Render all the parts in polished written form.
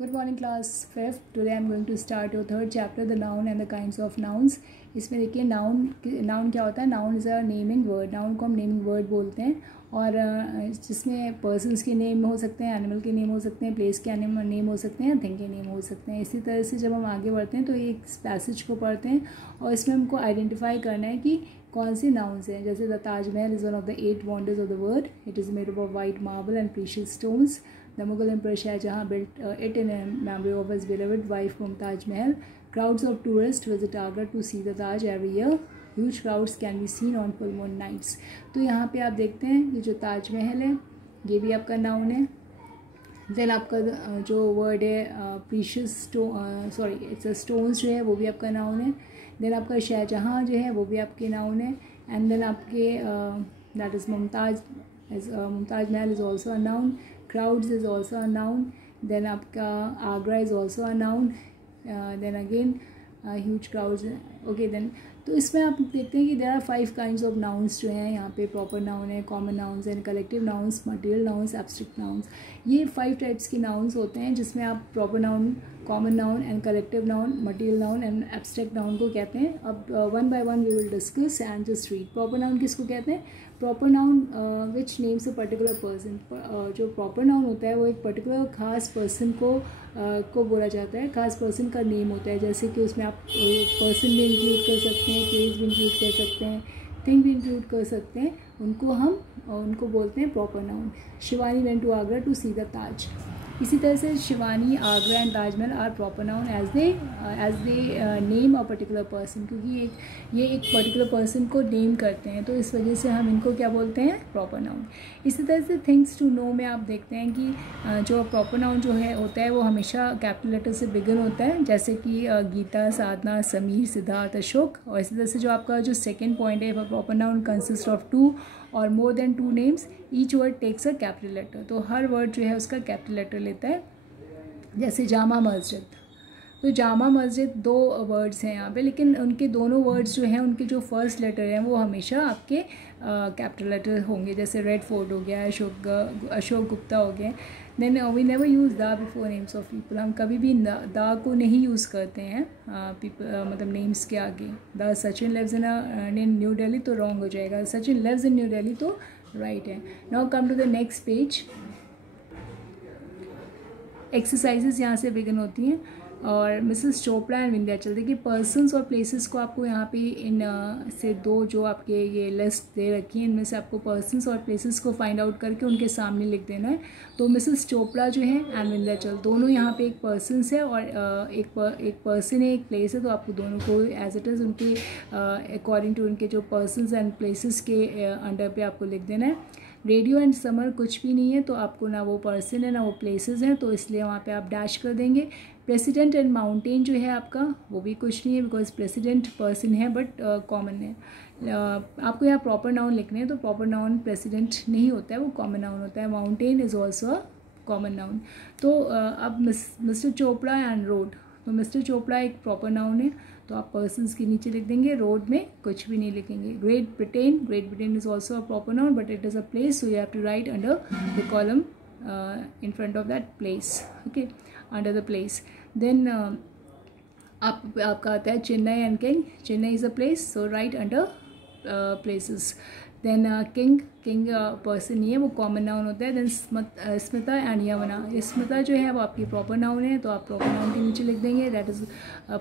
Good morning class 5th. Today I am going to start your third chapter, the noun and the kinds of nouns. इसमें देखिए noun क्या होता है. Noun is a naming word. Noun को हम naming word बोलते हैं और जिसमें पर्सन्स के नेम हो सकते हैं, एनिमल के नेम हो सकते हैं, प्लेस के नेम हो सकते हैं, थिंग के नेम हो सकते हैं. इसी तरह से जब हम आगे बढ़ते हैं तो एक पैसेज को पढ़ते हैं और इसमें हमको आइडेंटिफाई करना है कि कौन सी नाउन्स हैं. जैसे the Taj Mahal is one of the 8 wonders of the world. It is made up of white marble and precious stones. The Mughal Emperor Shah Jahan built it in memory of his beloved wife Mumtaz Mahal. Crowds of tourists visit Agra to see the Taj every year. Huge crowds can be seen on full moon nights. तो यहाँ पे आप देखते हैं ये जो ताजमहल है ये भी आपका नाउन है. देन आपका जो वर्ड है प्रीशियस स्टोन्स जो है वो भी आपका नाउन है. देन आपका शाहजहाँ जो है वो भी आपके नाउन है. एंड देन आपके that is Mumtaz Mahal is also a noun. Crowds is also a noun. Then आपका Agra is also a noun. Then again huge crowds. Okay then तो इसमें आप देखते हैं कि there are 5 kinds of nouns जो हैं यहाँ पे. प्रॉपर नाउन है, common nouns and collective nouns, material nouns, abstract nouns. ये 5 टाइप्स के नाउन्स होते हैं जिसमें आप proper noun, common noun and collective noun, material noun and abstract noun को कहते हैं. अब one by one we will discuss and just read. Proper noun किसको कहते हैं? Proper noun which names a particular person. जो प्रॉपर नाउन होता है वो एक पर्टिकुलर खास पर्सन को बोला जाता है. खास पर्सन का नेम होता है. जैसे कि उसमें आप पर्सन भी इंक्लूड कर सकते हैं, प्लेस भी इंक्लूड कर सकते हैं, थिंग भी इंक्लूड कर सकते हैं. उनको बोलते हैं proper noun. Shivani went to Agra to see the Taj. इसी तरह से Shivani, Agra and Taj Mahal are proper noun as they name a particular person. क्योंकि ये एक पर्टिकुलर पर्सन को नेम करते हैं तो इस वजह से हम इनको क्या बोलते हैं? Proper noun. इसी तरह से थिंग्स टू नो में आप देखते हैं कि जो प्रॉपर नाउन जो है होता है वो हमेशा कैपिटल लेटर से बिगिन होता है. जैसे कि गीता, साधना, समीर, सिद्धार्थ, अशोक. और इसी तरह से जो आपका जो सेकेंड पॉइंट है, प्रॉपर नाउन कंसिस्ट ऑफ 2 और more than 2 names. Each word takes a capital letter. तो हर वर्ड जो है उसका कैपिटल लेटर लेता है. जैसे जामा मस्जिद. तो जामा मस्जिद 2 वर्ड्स हैं यहाँ पे, लेकिन उनके दोनों वर्ड्स जो हैं उनके जो फर्स्ट लेटर हैं वो हमेशा आपके कैपिटल लेटर होंगे. जैसे रेड फोर्ट हो गया, अशोक गुप्ता हो गया. Then we never use the before names of people. हम कभी भी द को नहीं यूज़ करते हैं मतलब नेम्स के आगे. The Sachin lives in New Delhi तो रॉन्ग हो जाएगा. Sachin lives in New Delhi तो राइट है. Now come to the next page. Exercises यहाँ से बिगिन होती हैं. और मिसेस चोपड़ा एंड विंध्याचल. देखिए पर्सन्स और प्लेसेस को आपको यहाँ पे इन से 2 जो आपके ये लिस्ट दे रखी है इनमें से आपको पर्सन्स और प्लेसेस को फाइंड आउट करके उनके सामने लिख देना है. तो मिसेस चोपड़ा जो है एंड विंध्याचल दोनों यहाँ पे एक पर्सन्स है और एक पर्सन है, एक प्लेस है. तो आपको दोनों को एज इट इज़ उनके अकॉर्डिंग टू उनके जो पर्सन्स एंड प्लेसेस के अंडर पे आपको लिख देना है. रेडियो एंड समर कुछ भी नहीं है तो आपको ना वो पर्सन है ना वो प्लेसेस हैं, तो इसलिए वहाँ पे आप डैश कर देंगे. प्रेसिडेंट एंड माउंटेन जो है आपका वो भी कुछ नहीं है बिकॉज प्रेसिडेंट पर्सन है बट कॉमन है. आपको यहाँ प्रॉपर नाउन लिखने हैं तो प्रॉपर नाउन प्रेसिडेंट नहीं होता है, वो कॉमन नाउन होता है. Mountain is also a common noun. तो अब मिस्टर चोपड़ा एंड रोड. तो मिस्टर चोपड़ा एक प्रॉपर नाउन है तो आप पर्सन्स के नीचे लिख देंगे. रोड में कुछ भी नहीं लिखेंगे. Great Britain is also a proper noun but it is a place, so you have to write under the column in front of that place. Okay, under the place. Then आपका आता है Chennai and king. Chennai is a place so write under places. Then king person नहीं है, वो common noun होता है. Then Smita and Yamuna. Smita जो है वो आपकी प्रॉपर नाउन है तो आप प्रॉपर नाउन के नीचे लिख देंगे, दैट इज़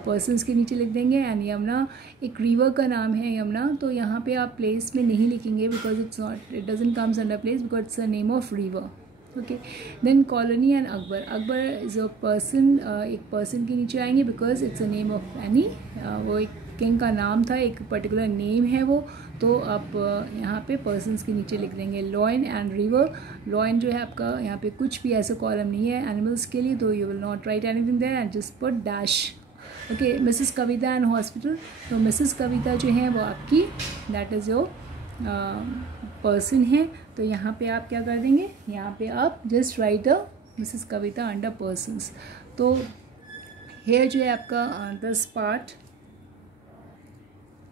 पर्सन्स के नीचे लिख देंगे. एंड यमुना एक रिवर का नाम है यमुना, तो यहाँ पे आप प्लेस में नहीं लिखेंगे because it doesn't comes under place because it's a name of river. Okay. Then colony and Akbar. Akbar is a person, एक पर्सन के नीचे आएंगे because it's a name of any. वो एक किंग का नाम था, एक पर्टिकुलर नेम है वो, तो आप यहाँ पे पर्सन्स के नीचे लिख देंगे. Lion and river. लॉयन जो है आपका यहाँ पे कुछ भी ऐसा कॉलम नहीं है एनिमल्स के लिए तो you will not write anything there and just put dash. Okay. Mrs Kavita and hospital. तो मिसेस कविता जो है वो आपकी दैट इज़ योर पर्सन है तो यहाँ पे आप क्या कर देंगे, यहाँ पे आप जस्ट राइट अ मिसेस कविता अंडर पर्सन्स. तो हेयर जो है आपका 10 पार्ट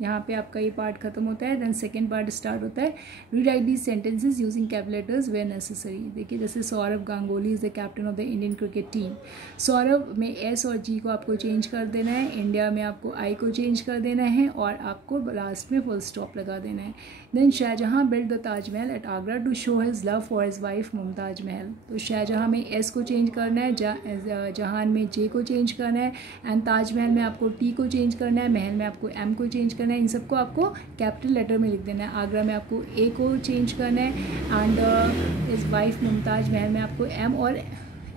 यहाँ पे आपका ये पार्ट खत्म होता है, देन सेकेंड पार्ट स्टार्ट होता है। Rewrite these sentences using capital letters where necessary. देखिए जैसे Saurabh Ganguly is the captain of the Indian cricket team. Saurabh में एस और जी को आपको चेंज कर देना है, इंडिया में आपको आई को चेंज कर देना है और आपको लास्ट में फुल स्टॉप लगा देना है। Then Shahjahan build the Taj Mahal at Agra to show his love for his wife Mumtaz Mahal. तो शाहजहाँ में एस को चेंज करना है, जहान में जे को चेंज करना है, एंड ताजमहल में आपको टी को चेंज करना है, महल में आपको एम को चेंज करना है। इन सबको आपको कैपिटल लेटर में लिख देना है। आगरा में आपको ए को चेंज करना है एंड इस वाइफ मुमताज महल में आपको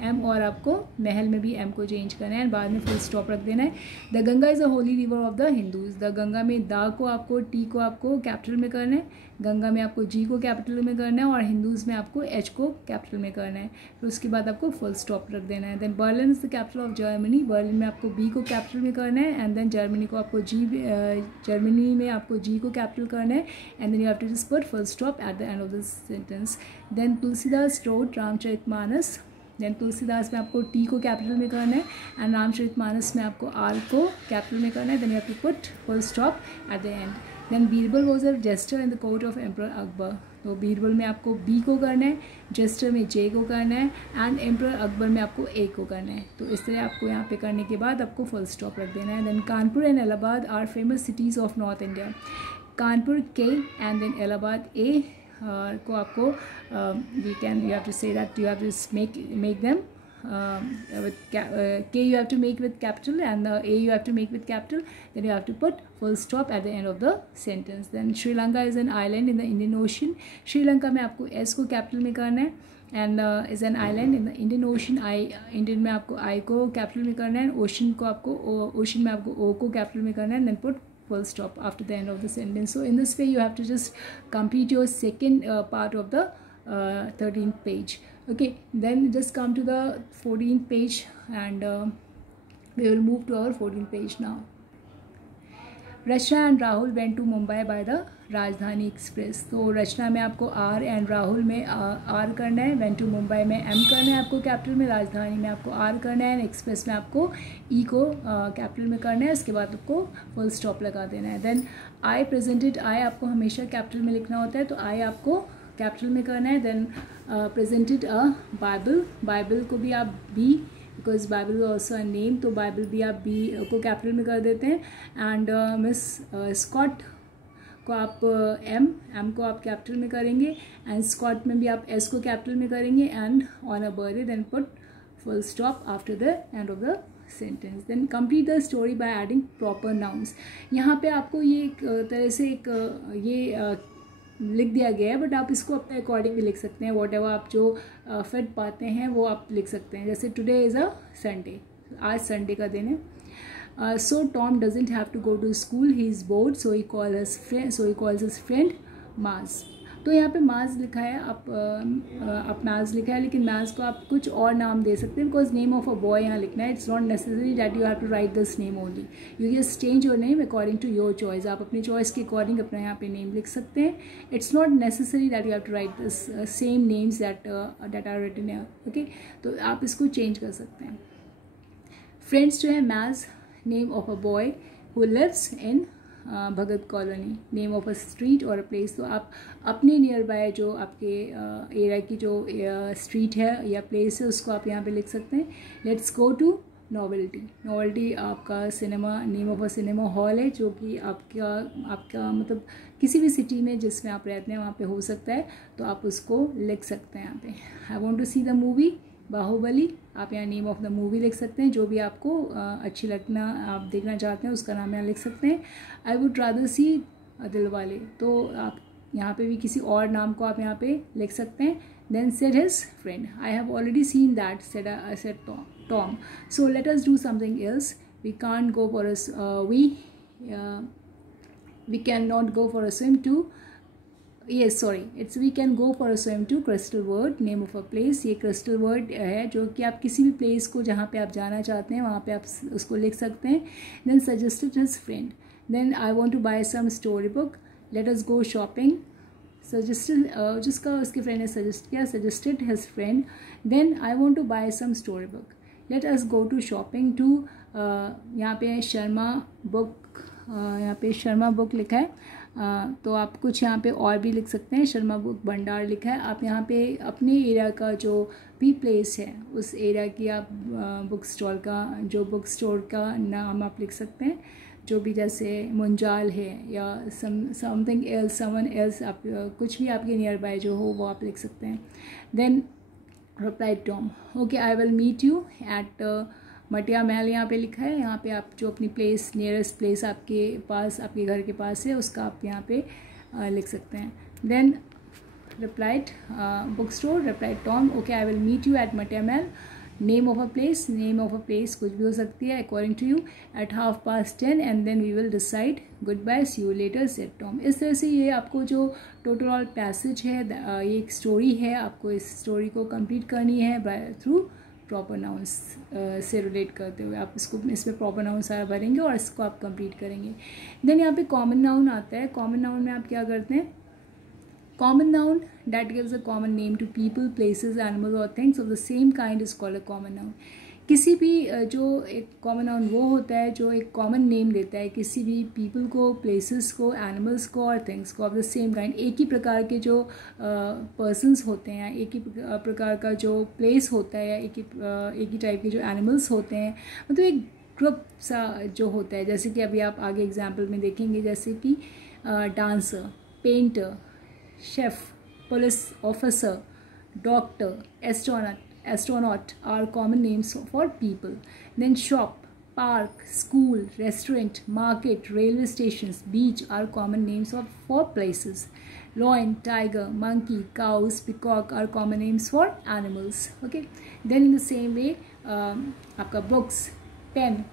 एम और आपको महल में भी एम को चेंज करना है, बाद में फुल स्टॉप रख देना है। The Ganga is a Holi river of the Hindus. The Ganga में द को आपको टी को आपको कैपिटल में करना है, गंगा में आपको जी को कैपिटल में करना है और हिंदूज़ में आपको एच को कैपिटल में करना है। फिर उसके बाद आपको फुल स्टॉप रख देना है। Then Berlin is the capital of Germany. Berlin में आपको बी को कैपिटल में करना है एंड देन जर्मनी में आपको जी को कैपिटल करना है and then you have to just put full stop at the end of the sentence. Then Tulsidas wrote Ramcharitmanas. Then Tulsidas में आपको टी को कैपिटल में करना है एंड रामचरितमानस में आपको आर को कैपिटल में करना है। Then you have to put full stop at the end. Then Birbal was a jester in the court of emperor Akbar. तो बीरबल में आपको बी को करना है, जेस्टर में जे को करना है एंड एम्परर अकबर में आपको ए को करना है। तो इस तरह आपको यहाँ पे करने के बाद आपको फुल स्टॉप रख देना है। Then Kanpur and Allahabad are famous cities of North India. Kanpur के एंड देन इलाहाबाद ए को आपको you have to say that you have to make them with K you have to make with capital and A you have to make with capital. Then you have to put full stop at the end of the sentence. Then Sri Lanka is an island in the Indian Ocean. Sri Lanka में आपको S को capital में करना है and is an island in the Indian ocean. Indian में आपको आई को capital में करना है, ओशन में आपको ओ को कैपिटल में करना है, then put full stop after the end of the sentence. So in this way you have to just complete your second part of the 13th page. Okay, then just come to the 14th page and we will move to our 14th page now. Rachna and Rahul went to Mumbai by the Rajdhani express. तो रचना में आपको are and Rahul में are करना है, went to Mumbai में M करना है आपको कैपिटल में, राजधानी में आपको आर करना है, एक्सप्रेस में आपको ई को कैपिटल में करना है। उसके बाद आपको फुल स्टॉप लगा देना है। देन आई प्रेजेंटेड, आई आपको हमेशा कैपिटल में लिखना होता है तो आई आपको कैपिटल में करना है। Then presented a Bible, Bible को भी आप B because Bible is also a name, तो बाइबल भी आप बी को कैपिटल में कर देते हैं। एंड मिस स्कॉट को आप एम को आप कैपिटल में करेंगे एंड स्कॉट में भी आप एस को कैपिटल में करेंगे and on a birthday then put full stop after the end of the sentence. Then complete the story by adding proper nouns. यहाँ पे आपको ये एक तरह से ये लिख दिया गया है बट आप इसको अपने अकॉर्डिंग भी लिख सकते हैं। वॉट एवर आप जो फिट पाते हैं वो आप लिख सकते हैं। जैसे टुडे इज़ अ संडे, आज संडे का दिन है। So Tom doesn't have to go to school, he is bored, so he calls his friend Maaz. तो यहाँ पे माज लिखा है, आप माज लिखा है लेकिन माज को आप कुछ और नाम दे सकते हैं because name of a boy यहाँ लिखना है। It's not necessary that you have to write this name only, you just change your name according to your choice. आप अपनी चॉइस के अकॉर्डिंग अपना यहाँ पे नेम लिख सकते हैं। It's not necessary that you have to write this same names that are written here. Okay, तो आप इसको चेंज कर सकते हैं। फ्रेंड्स जो है Maaz, name of a boy who lives in Bhagat colony, name of a street और अ प्लेस। तो आप अपने नियर बाय जो आपके एरिया की जो स्ट्रीट है या प्लेस है उसको आप यहाँ पे लिख सकते हैं। Let's go to Novelty. Novelty आपका cinema, name of a cinema hall है जो कि आपका मतलब किसी भी सिटी में जिसमें आप रहते हैं वहाँ पे हो सकता है, तो आप उसको लिख सकते हैं यहाँ पे। I want to see the movie Baahubali, आप यहाँ नेम ऑफ द मूवी लिख सकते हैं, जो भी आपको अच्छी लगना आप देखना चाहते हैं उसका नाम यहाँ लिख सकते हैं। आई वुड रादर सी दिलवाले, तो आप यहाँ पे भी किसी और नाम को आप यहाँ पे लिख सकते हैं। Then said his friend, I have already seen that said Tom, so let us do something else, we can't go for we can not go for a swim to we can go for a swim to Crystal World, name of a place। ये Crystal World है जो कि आप किसी भी place को जहाँ पे आप जाना चाहते हैं वहाँ पे आप उसको लिख सकते हैं। Then suggested his friend, then I want to buy some storybook, let us go shopping। suggested जिसका उसके फ्रेंड ने सजेस्ट किया, suggested his friend, then I want to buy some storybook, let us go to shopping to यहाँ पे Sharma book यहाँ पे Sharma book लिखा है, तो आप कुछ यहाँ पे और भी लिख सकते हैं। शर्मा बुक भंडार लिखा है। आप यहाँ पे अपने एरिया का जो भी प्लेस है उस एरिया की आप बुक स्टोर का नाम आप लिख सकते हैं, जो भी, जैसे मुंजाल है या समथिंग एल्स, समवन एल्स, आप कुछ भी आपके नियर बाय जो हो वो आप लिख सकते हैं। Then replied Tom, okay I will meet you at Matia Mahal यहाँ पे लिखा है। यहाँ पे आप जो अपनी प्लेस, नियरेस्ट प्लेस आपके पास, आपके घर के पास है, उसका आप यहाँ पे लिख सकते हैं। Then replied book store, replied Tom, okay I will meet you at Matia Mahal. Name of a place कुछ भी हो सकती है, according to you, at 10:30 and then we will decide, good bye, see you later, said Tom. इस तरह से ये आपको जो टोटल ऑल पैसेज है, ये एक स्टोरी है, आपको इस स्टोरी को कंप्लीट करनी है बाय थ्रू प्रॉपर नाउंस से रिलेट करते हुए। आप इसमें प्रॉपर नाउन सारा भरेंगे और इसको आप कंप्लीट करेंगे। देन यहाँ पे कॉमन नाउन आता है। कॉमन नाउन में आप क्या करते हैं? Common noun that gives a common name to people, places, animals or things of the same kind is called a common noun. किसी भी जो एक कॉमन नाउन वो होता है जो एक कॉमन नेम देता है किसी भी पीपल को, प्लेसेस को, एनिमल्स को और थिंग्स को ऑफ द सेम काइंड। एक ही प्रकार के जो पर्सन्स होते हैं, एक ही प्रकार का जो प्लेस होता है, या एक ही टाइप के जो एनिमल्स होते हैं, मतलब एक ग्रुप सा जो होता है। जैसे कि अभी आप आगे एग्जाम्पल में देखेंगे, जैसे कि dancer, painter, chef, police officer, doctor, astronaut are common names for people. Then shop, park, school, restaurant, market, railway stations, beach are common names for places. Lion, tiger, monkey, cows, peacock are common names for animals. Okay. Then in the same way, आपका books, pen,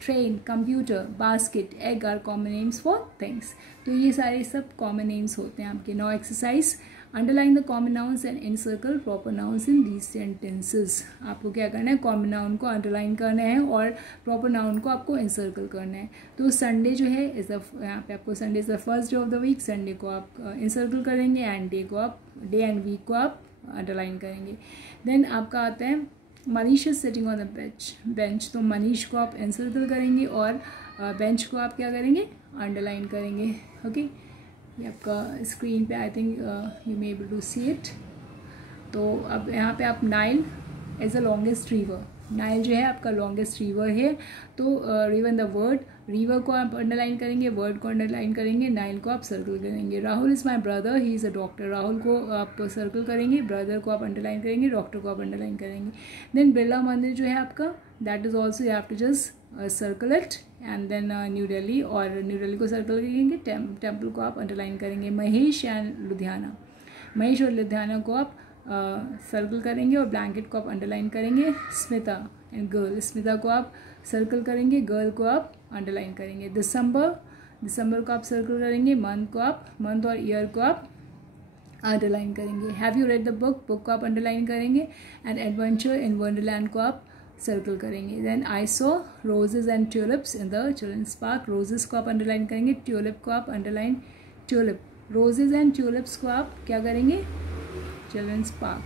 train, computer, basket, egg are common names for things. तो ये सारे सब common names होते हैं आपके। Now exercise, underline the common nouns and encircle proper nouns in these sentences. आपको क्या करना है? common noun को underline करना है और proper noun को आपको encircle करना है। तो Sunday जो है यहाँ पे आपको Sunday is the first day of the week, Sunday को आप encircle करेंगे and day and week को आप underline करेंगे। Then आपका आता है Manish is sitting on the bench, तो मनीष को आप एनसर्कल करेंगे और बेंच को आप क्या करेंगे? अंडरलाइन करेंगे। ओके, ये आपका स्क्रीन पे I think you may able to see it. तो अब यहाँ पे आप Nile as a longest river, Nile जो है आपका लॉन्गेस्ट रिवर है, तो river in the word, river को आप अंडरलाइन करेंगे, वर्ड को अंडरलाइन करेंगे, नाइल को आप सर्कल करेंगे। Rahul is my brother, he is a doctor, Rahul को आप सर्कल करेंगे, ब्रदर को आप अंडरलाइन करेंगे, डॉक्टर को आप अंडरलाइन करेंगे। देन बिरला मंदिर जो है आपका, that is also you have to just circle it. And then New Delhi, और न्यू दिल्ली को सर्कल करेंगे, टेम्पल को आप अंडरलाइन करेंगे। महेश एंड लुधियाना, महेश और लुधियाना को आप सर्कल करेंगे और ब्लैंकेट को आप अंडरलाइन करेंगे। स्मिता एंड गर्ल, स्मिता को आप सर्कल करेंगे, गर्ल को आप अंडरलाइन करेंगे। दिसंबर को आप सर्कल करेंगे, मंथ और ईयर को आप अंडरलाइन करेंगे। Have you read the book, book को आप अंडरलाइन करेंगे। एंड एडवेंचर इन वंडरलैंड को आप सर्कल करेंगे। Then I saw roses and tulips in the children's park, roses को आप अंडरलाइन करेंगे, ट्यूलिप को आप underline, tulip, roses and tulips को आप क्या करेंगे? Children's park,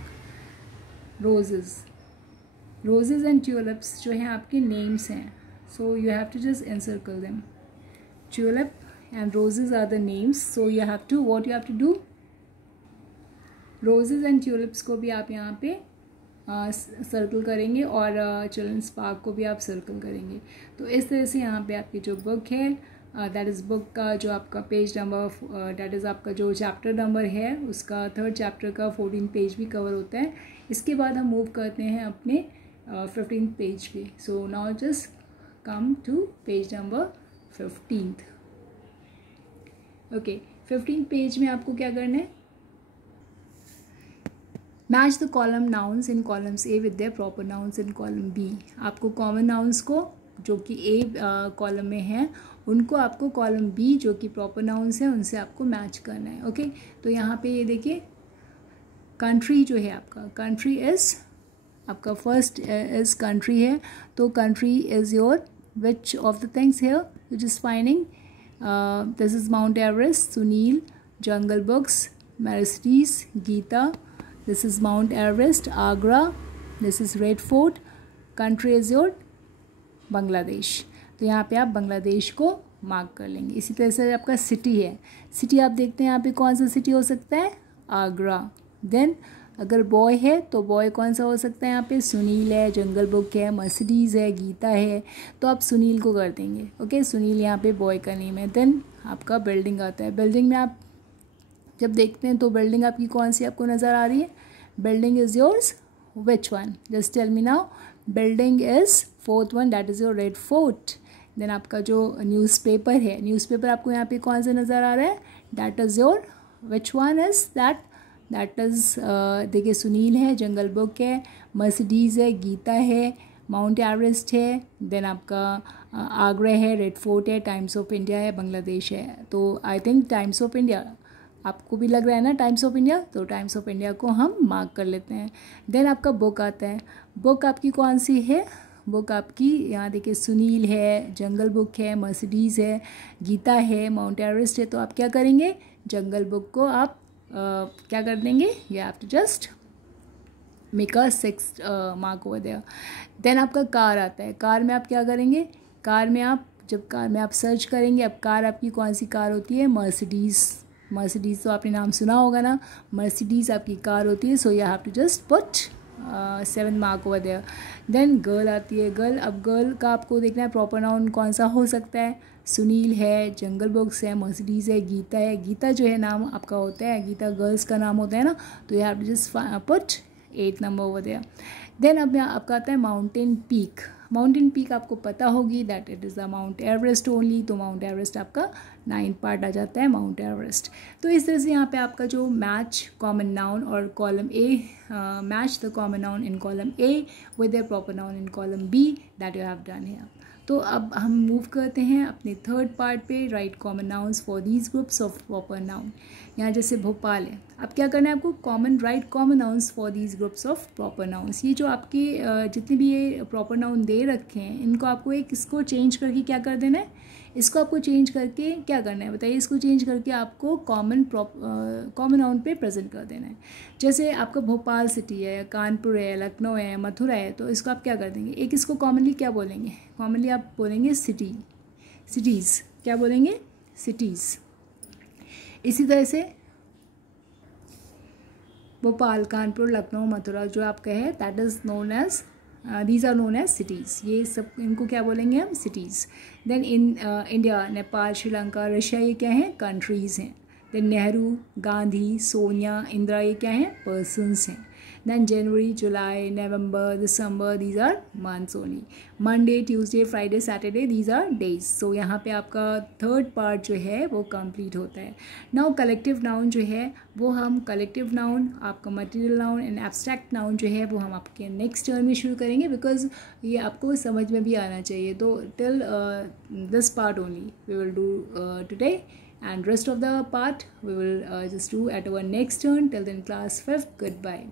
roses and tulips जो हैं आपके नेम्स हैं, so you have to just encircle them. Tulip and roses are the names, so you have to, what you have to do, roses and tulips को भी आप यहाँ पे circle करेंगे और चिल्ड्रंस पार्क को भी आप सर्कल करेंगे। तो इस तरह से यहाँ पे आपकी जो बुक है, दैट इज़ बुक का जो आपका पेज नंबर, दैट इज़ आपका जो चैप्टर नंबर है उसका 3rd चैप्टर का 14 पेज भी कवर होता है। इसके बाद हम मूव करते हैं अपने 15th पेज पे। So now just come to page number 15th। ओके, 15th पेज में आपको क्या करना है? Match the column nouns in columns A with their proper nouns in column B. आपको कॉमन नाउन्स को जो कि ए कॉलम में है उनको आपको कॉलम बी जो कि प्रॉपर नाउन्स हैं उनसे आपको मैच करना है। ओके, तो यहाँ पे ये देखिए, कंट्री जो है आपका, कंट्री इज़ आपका फर्स्ट इज़ कंट्री है, तो country is your which of the things here which is finding, this is Mount Everest, Sunil, Jungle Books, mysteries, Gita, this is Mount Everest, Agra, this is Red Fort, country is your Bangladesh. तो यहाँ पे आप बांग्लादेश को mark कर लेंगे। इसी तरह से आपका सिटी है, सिटी आप देखते हैं यहाँ पे कौन सा सिटी हो सकता है, आगरा। देन अगर बॉय है तो बॉय कौन सा हो सकता है, यहाँ पे सुनील है, जंगल बुक है, मर्सिडीज़ है, गीता है, तो आप सुनील को कर देंगे। ओके, सुनील यहाँ पे बॉय का नेम है। देन आपका बिल्डिंग आता है, बिल्डिंग में आप जब देखते हैं तो बिल्डिंग आपकी कौन सी आपको नज़र आ रही है, building is yours which one, just tell me now. Building is fourth one, that is your Red Fort. Then आपका जो न्यूज़पेपर है, न्यूज़पेपर आपको यहाँ पे कौन सा नज़र आ रहा है, that is your which one is that is देखिए सुनील है, जंगल बुक है, मर्सिडीज़ है, गीता है, माउंट एवरेस्ट है, देन आपका आगरा है, रेड फोर्ट है, टाइम्स ऑफ इंडिया है, बांग्लादेश है। तो I think times of India आपको भी लग रहा है ना, टाइम्स ऑफ इंडिया, तो टाइम्स ऑफ इंडिया को हम मार्क कर लेते हैं। देन आपका बुक आता है, बुक आपकी कौन सी है, बुक आपकी यहाँ देखिए सुनील है, जंगल बुक है, मर्सिडीज़ है, गीता है, माउंट एवरेस्ट है, तो आप क्या करेंगे, जंगल बुक को आप क्या कर देंगे, you have to just make a 6 mark over there. Then आपका कार आता है, कार में आप क्या करेंगे, कार में आप जब कार में आप सर्च करेंगे, अब कार आपकी कौन सी कार होती है, मर्सिडीज़। मर्सिडीज़ तो आपने नाम सुना होगा ना, मर्सिडीज़ आपकी कार होती है। So you have to just put 7 mark over there. Then girl आती है, गर्ल, अब गर्ल का आपको देखना है प्रॉपर नाउन कौन सा हो सकता है, सुनील है, जंगल बुक्स है, मर्सिडीज़ है, गीता है। गीता जो है नाम आपका होता है, गीता गर्ल्स का नाम होता है ना, तो you have to just put 8 number over there. Then अब आपका आता है माउंटेन पीक। माउंटेन पीक आपको पता होगी that it is the mount Everest only, तो माउंट एवरेस्ट आपका 9 पार्ट आ जाता है, माउंट एवरेस्ट। तो इस तरह से यहाँ पे आपका जो मैच कॉमन नाउन और column A, match the common noun in column A with the proper noun in column B, that you have done here. तो अब हम मूव करते हैं अपने थर्ड पार्ट पे, write common nouns for these groups of proper noun. यहाँ जैसे भोपाल है, अब क्या करना है आपको, common write common nouns for these groups of proper nouns. ये जो आपके जितने भी ये प्रॉपर नाउन दे रखे हैं, इनको आपको एक इसको चेंज करके क्या कर देना है, इसको आपको चेंज करके क्या करना है बताइए, इसको चेंज करके आपको कॉमन नाउन पे प्रेजेंट कर देना है। जैसे आपका भोपाल सिटी है, कानपुर है, लखनऊ है, मथुरा है, तो इसको आप क्या कर देंगे, एक इसको कॉमनली क्या बोलेंगे, कॉमनली आप बोलेंगे सिटी, सिटीज़, क्या बोलेंगे, सिटीज़। इसी तरह से भोपाल, कानपुर, लखनऊ, मथुरा जो आपका है, that is known as these are known as cities. ये सब इनको क्या बोलेंगे हम, cities. Then in India, Nepal, Sri Lanka, Russia, ये क्या हैं, कंट्रीज़ हैं। देन नेहरू, गांधी, सोनिया, इंदिरा, ये क्या हैं, पर्सन्स हैं। Then January, July, November, December, these are months only. Monday, Tuesday, Friday, Saturday, these are days. So यहाँ पे आपका थर्ड पार्ट जो है वो कंप्लीट होता है। नाउ कलेक्टिव नाउन जो है वो हम कलेक्टिव नाउन, आपका material noun and abstract noun जो है वो हम आपके नेक्स्ट टर्म में शुरू करेंगे, बिकॉज ये आपको समझ में भी आना चाहिए। तो till this part only we will do today, and rest of the part we will just do at our next turn. Till then, class 5th, goodbye.